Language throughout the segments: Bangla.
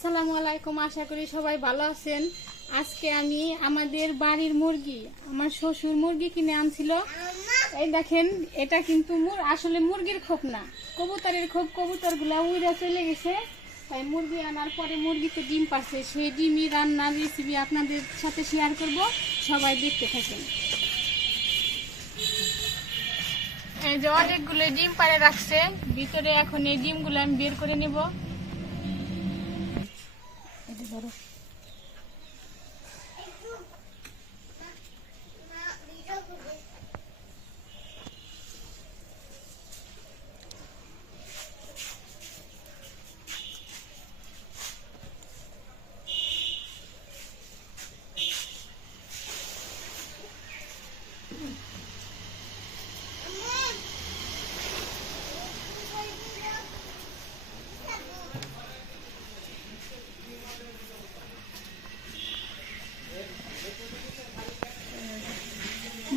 আসসালামু আলাইকুম, আশা করি সবাই ভালো আছেন। আজকে আমি আমাদের বাড়ির মুরগি, আমার শ্বশুর মুরগি কিনে আনছিল। এই দেখেন, এটা কিন্তু আসলে মুরগির খোপ না, কবুতরের খোপ কবুতরগুলা উড়ে চলে গেছে। তাই মুরগি আনার পরে মুরগি তো ডিম পাচ্ছে সেই ডিমই রান্নার রেসিপি আপনাদের সাথে শেয়ার করব, সবাই দেখতে থাকেন। এই যে অনেকগুলো ডিম পাড়ে রাখছে, ভিতরে এখন এই ডিমগুলো আমি বের করে নেব। এটা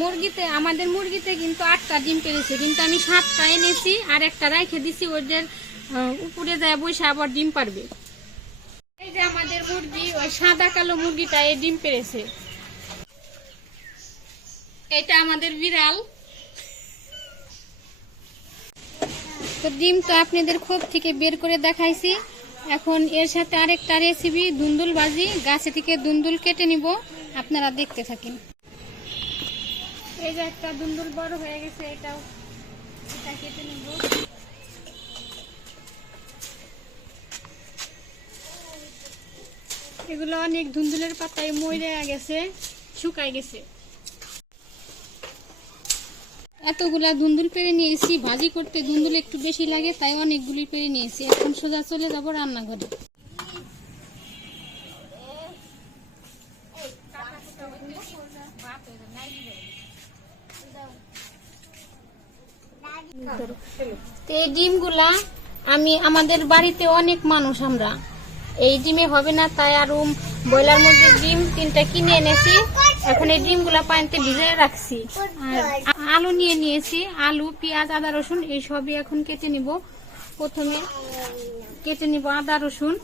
মুরগিতে, আমাদের মুরগিতে কিন্তু আটটা ডিম পেরেছে, কিন্তু আমি সাতটা এনেছি আর একটা রেখে দিছি, ওদের উপরে যায় বসে আবার ডিম পারবে। এই যে আমাদের মুরগি, ওই সাদা কালো মুরগিটা, এই ডিম পেরেছে। এটা আমাদের বিড়াল। তো ডিম তো আপনাদের খোপ থেকে বের করে দেখাইছি। এখন এর সাথে আরেকটা রেসিপি দুন্দুল বাজি গাছে থেকে দুন্দুল কেটে নিব। আপনারা দেখতে থাকেন। এই যে একটা দুন্দুল বড় হয়ে গেছে, এটাও এটা কেটে নেব। এগুলো অনেক ধুন্দুলের পাতায় মরে গেছে, শুকায় গেছে। এতগুলা ধুন্দুল পেরে নিয়েছি, ভাজি করতে ধুন্দুল একটু বেশি লাগে, তাই অনেকগুলি পেরে নিয়েছি। এখন সোজা চলে যাব রান্নাঘরে। তো এই ডিমগুলা আমি, আমাদের বাড়িতে অনেক মানুষ আমরা। এই ডিমে হবে না, তাই আরও ব্রয়লার মুরগির ডিম তিনটা কিনে এনেছি। এখন এই ডিমগুলা পানিতে ভিজিয়ে রাখছি। আর আলু নিয়ে নিয়েছি, আলু, পেঁয়াজ, আদা, রসুন, এই সবই এখন কেটে নিব। প্রথমে কেটে নিব আদা, রসুন।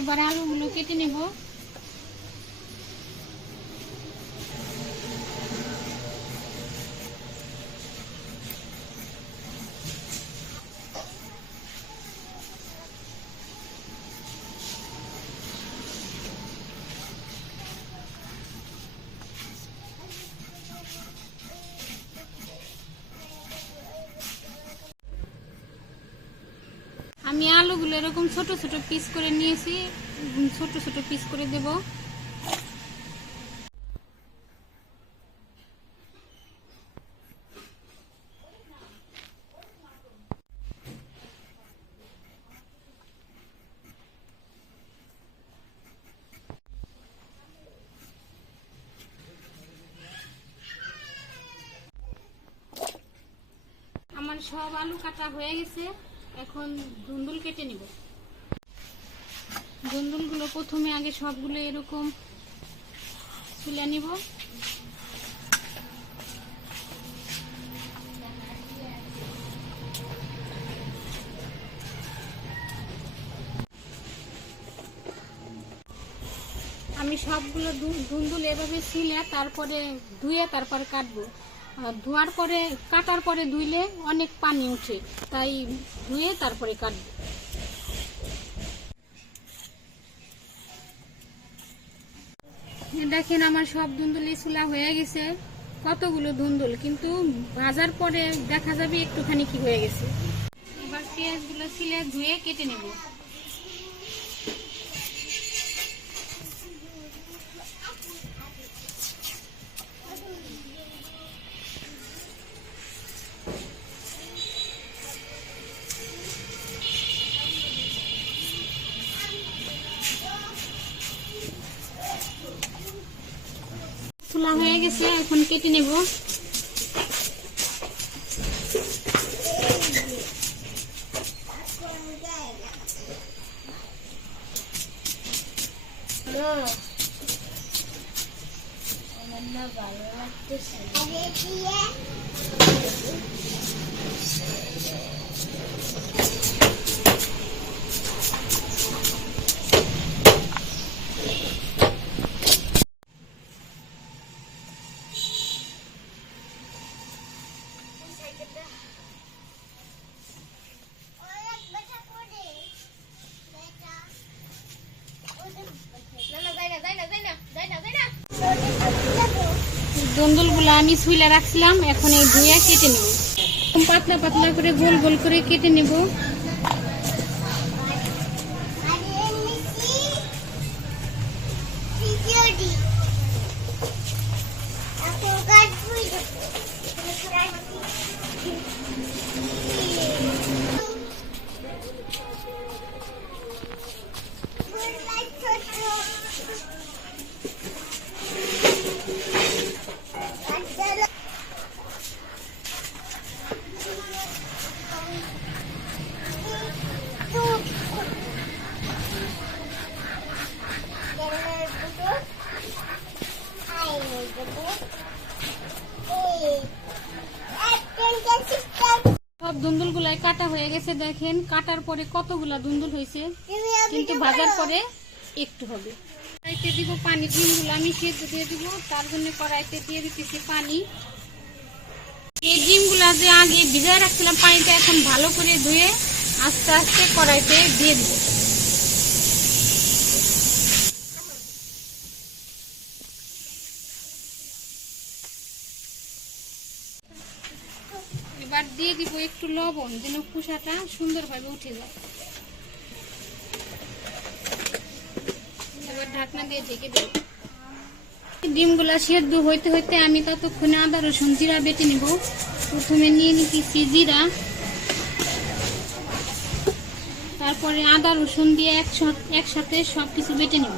এবার আলুগুলো কেটে নেব। আমি আলুগুলো এরকম ছোট ছোট পিস করে নিয়েছি ছোট ছোট পিস করে দেব। আমার সব আলু কাটা হয়ে গেছে। এখন ধুন্দুল কেটে নিব। ধুন্দুলগুলো প্রথমে আগে সবগুলো এরকম তুলে নিব। আমি সবগুলো ধুন্দুল এভাবে ছিলে তারপরে ধুয়ে তারপরে কাটবো। ধোয়ার পরে, কাটার পরে ধুইলে অনেক পানি উঠে, তাই ধুয়ে তারপরে কাটবো। দেখেন আমার সব ধুন্দুলি চুলা হয়ে গেছে, কতগুলো ধুন্দুল, কিন্তু ভাজার পরে দেখা যাবে একটুখানি কি হয়ে গেছে। এবার পেঁয়াজগুলো ছিলে ধুয়ে কেটে নেব। গুলা হয়ে গেছে এখন কেটে নেব দন্দলগুলা আমি ছুইলা রাখছিলাম, এখন এই ধুয়ে কেটে নেব। পাতলা পাতলা করে গোল গোল করে কেটে নেব। কাটা হয়ে গেছে দেখেন। কাটার পরে কতগুলা দুন্দুল হয়েছে কিন্তু ভাজার পরে একটু হবে। কড়াইতে দিব পানি ডিমগুলো আমি সেদ্ধ দিয়ে দিব তার জন্য কড়াইতে দিয়ে দিতেছি পানি। এই ডিমগুলা যে আগে ভিজায় রাখছিলাম পানিটা এখন ভালো করে ধুয়ে আস্তে আস্তে কড়াইতে দিয়ে দিব। এবার দিয়ে দিব একটু লবণ, যেন কুসাটা সুন্দরভাবে উঠে যায়। এবার ঢাকনা দিয়ে ঢেকে দেব। ডিমগুলা সেদ্ধ হইতে হইতে আমি ততক্ষণে আদা, রসুন, জিরা বেটে নিব। প্রথমে নিয়ে নিতেছি জিরা। তারপরে আদা, রসুন দিয়ে একসাথে একসাথে সব কিছু বেটে নিব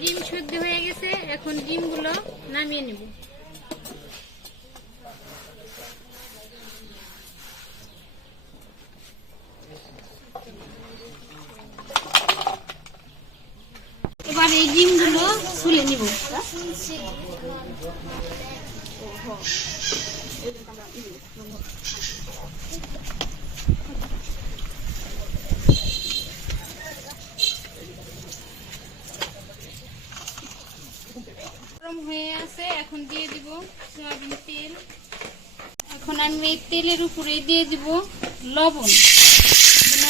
ডিম সেদ্ধ হয়ে গেছে এখন ডিমগুলো নামিয়ে নেব এবার এই ডিমগুলো ছুলে নিব গরম হয়ে আছে এখন দিয়ে দিব সয়াবিন তেল এখন আমি এই তেলের উপরে দিয়ে দিব লবণ। যেন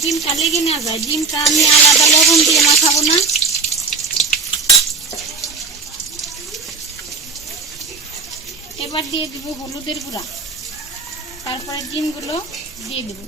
ডিমটা লেগে না যায়, ডিমটা আমি আলাদা লবণ দিয়ে মাখাবো না। এবার দিয়ে দিব হলুদের গুঁড়া। তারপরে ডিমগুলো দিয়ে দিব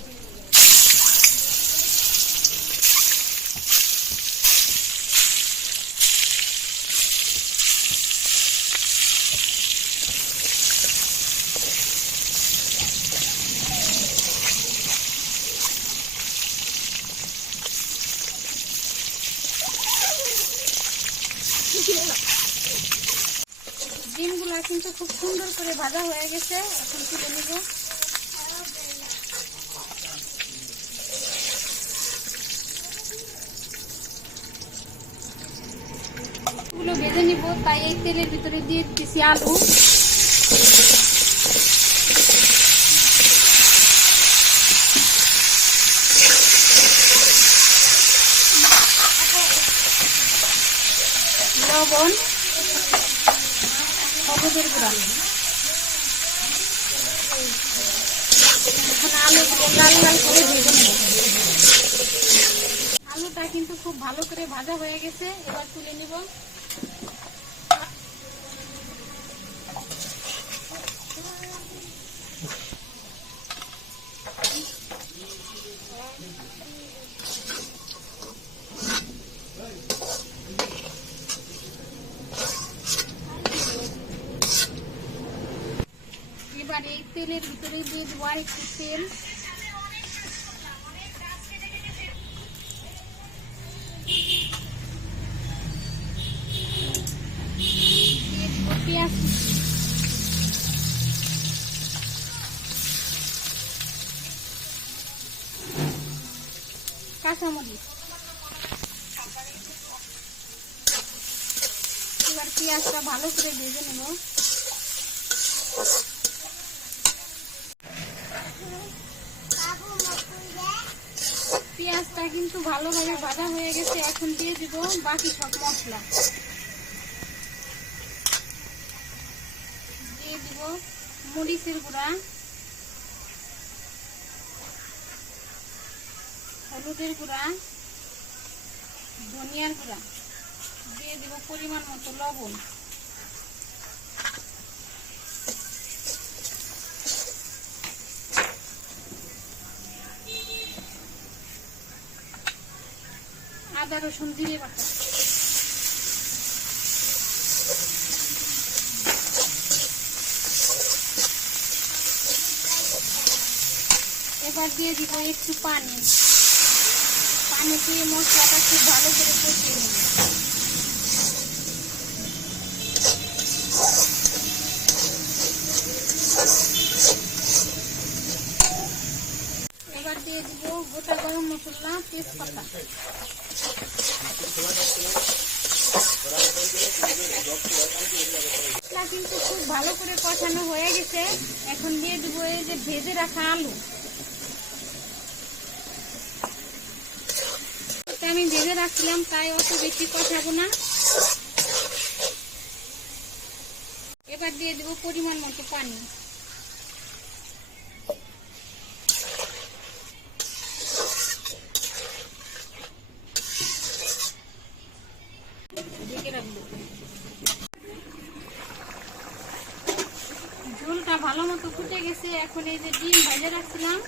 ডিমগুলো কিন্তু খুব সুন্দর করে ভাজা হয়ে গেছে এখন তুলে নিবগুলো ভেজে নিব তাই এই তেলের ভিতরে দিয়ে দিচ্ছি আলু লবণ হলুদের গুঁড়া আলু লাল লাল করে ভেজে নেব আলুটা কিন্তু খুব ভালো করে ভাজা হয়ে গেছে, এবার তুলে নিব। এবার এই তেলের ভিতরে দিয়ে আর একটু তেল। কাঁচামরিচ এবার পেঁয়াজটা ভালো করে ভেজে নেব। পেঁয়াজটা কিন্তু ভালোভাবে ভাজা হয়ে গেছে, এখন দিয়ে দিব বাকি সব মশলা। দিয়ে দিব মরিচের গুঁড়া। হলুদের গুঁড়া, ধনিয়ার গুঁড়া, দিয়ে দিব পরিমাণ মতো লবণ। আদা রসুন জিরে বাটা। এবার দিয়ে দিব একটু পানি। পানি দিয়ে মশলাটা খুব ভালো করে কষিয়ে নেব? এবার দিয়ে দিব গোটা গরম মশলা তেজপাতা। কিন্তু খুব ভালো করে কষানো হয়ে গেছে। এখন দিয়ে দেবো এই যে ভেজে রাখা আলু। আমি ভেজে রাখছিলাম তাই অত বেশি কষাবো না। এবার দিয়ে দেবো পরিমাণ মতো পানি। ঝোলটা ভালো মতো ফুটে গেছে, এখন এই যে ডিম ভেজে রাখছিলাম,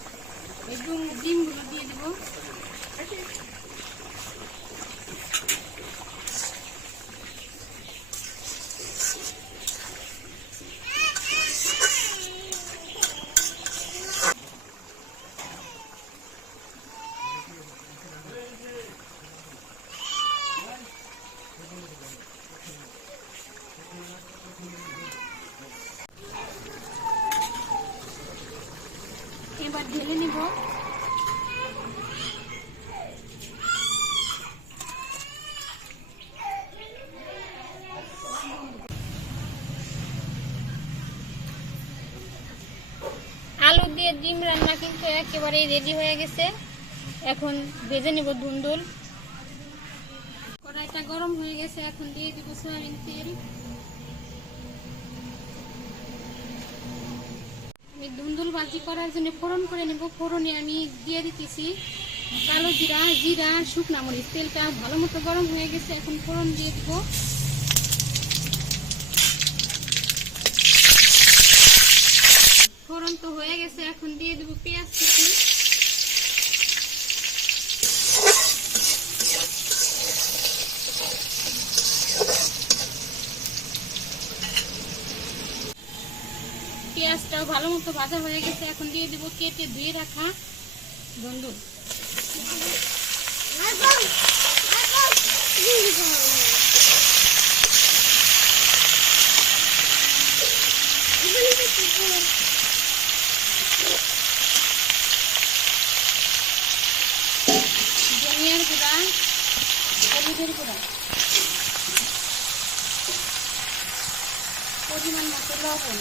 এই ডিম- ডিমগুলো দিয়ে দিব। ঢেলে নিব। আলু দিয়ে ডিম রান্না কিন্তু একেবারেই রেডি হয়ে গেছে। এখন ভেজে নিব ধুন্দুল। কড়াইটা গরম হয়ে গেছে, এখন দিয়ে দিব সয়াবিন তেল আমি ধুন্দুল ভাজি করার জন্য ফোড়ন করে নেব। ফোড়নে আমি দিয়ে দিতেছি কালো জিরা জিরা, শুকনা মরিচ, তেলটা ভালো মতো গরম হয়ে গেছে, এখন ফোড়ন দিয়ে দেবো। ফোড়ন তো হয়ে গেছে, এখন দিয়ে দেবো পেঁয়াজ। পেঁয়াজটাও ভালো মতো ভাজা হয়ে গেছে, এখন দিয়ে দেবো কেটে ধুয়ে রাখা বন্ধু ধনিয়ার গুঁড়া, হলুদের পরিমাণ মতো লবণ।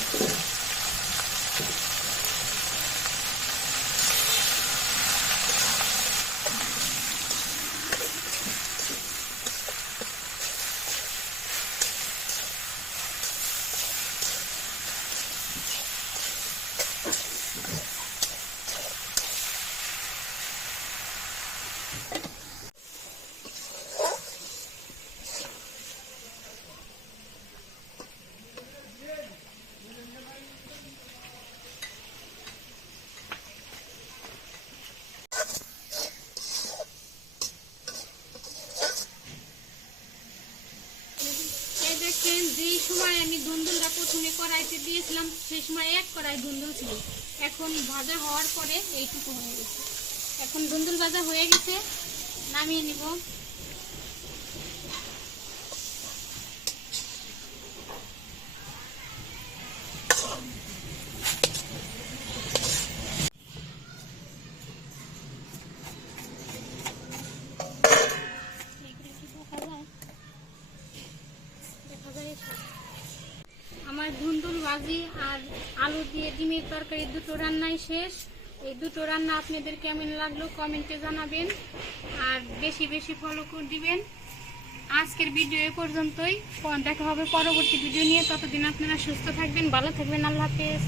দিয়েছিলাম, সেই সময় এক কড়াই ধুন্দুল ছিল। এখন ভাজা হওয়ার পরে এইটুকু হয়ে গেছে। এখন ধুন্দুল ভাজা হয়ে গেছে, নামিয়ে নিব এগুলো কি দেখা যায়? দেখা যায় এটা? আমার ধুন্দুল ভাজি আর আলু দিয়ে ডিমের তরকারি দুটো রান্নাই শেষ। এই দুটো রান্না আপনাদের কেমন লাগল কমেন্টে জানাবেন আর বেশি বেশি ফলো করে দিবেন। আজকের ভিডিও এ পর্যন্তই। দেখা হবে পরবর্তী ভিডিও নিয়ে। ততদিন আপনারা সুস্থ থাকবেন, ভালো থাকবেন। আল্লাহ হাফেজ।